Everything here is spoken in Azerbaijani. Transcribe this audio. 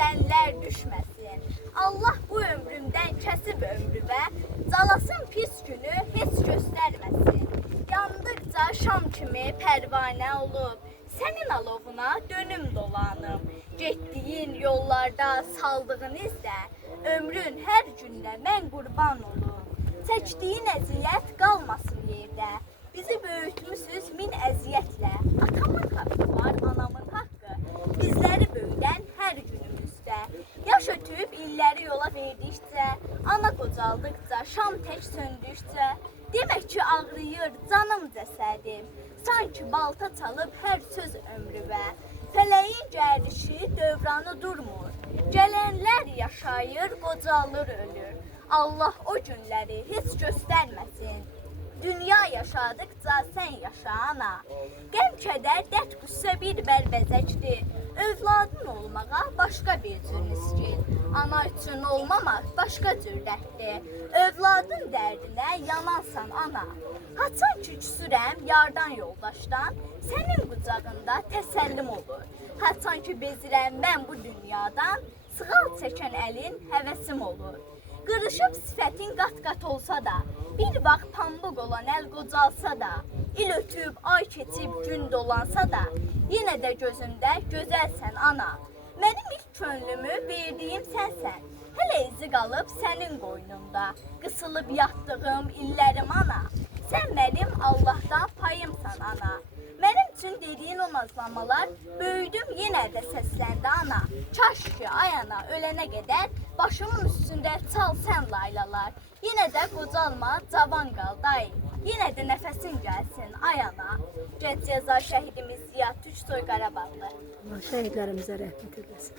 dənlər düşməsin. Allah bu ömrümdən kəsib ömrümə, calasın pis günü heç göstərməsin. Yandıqca şam kimi pərvanə olub, sənin alovuna dönüm dolanım. Getdiyin yollarda saldığın izdə, ömrün hər gündə mən qurban olum. Çəkdiyin əziyyət qalmasın yerdə, bizi böyütmüsüz min əziyyətlə. Atamın haqqı var, anamın haqqı, bizləri böyüdən hər günümüzdə. Yaş ötüb illəri yola verdikcə, ana qocaldıqca, şam tək söndükcə, demək ki ağrıyır canım cəsədim, sanki balta çalıb hər söz ömrümə. Fələyin gərdişi dövranı durmur, gələnlər yaşayır, qocalır, ölür. Allah o günləri heç göstərməsin. Dünya yaşadıqca sən yaşa ana. Qəm, kədər, dərd, qüssə bir bərbəzəkdir. Övladın olmağa başqa bir cür niskil. Ana üçün olmamaq başqa cür dərddir. Övladın dərdinə yanansan ana. Haçan ki küsürəm yardan yoldaşdan, sənin qucağında təsəllim olur. Haçan ki bezirəm mən bu dünyadan, sığal çəkən əlin həvəsim olur. Qırışıb sifətin qat-qat olsa da, bir vaxt pambıq olan əl qocalsa da, il ötüb, ay keçib, gün dolansa da, yenə də gözümdə gözəlsən ana. Mənim ilk könlümü verdiyim sənsən, hələ izi qalıb sənin qoynunda, qısılıb yatdığım illərim ana. Sən mənim Allahdan payımsan ana. Mənim üçün dediyin o nazlamalar, böyüdüm yenə də səsləndi ana. Kaş ki ay ana ölənə qədər başımın üstündə çal sən laylalar. Yenə də qocalma, cavan qal dayı. Yenə də nəfəsin gəlsin ay ana. Gənc yazar şəhidimiz Ziyad Türksoy Qarabağlı. Allah şəhidlərimizə rəhmət eləsin.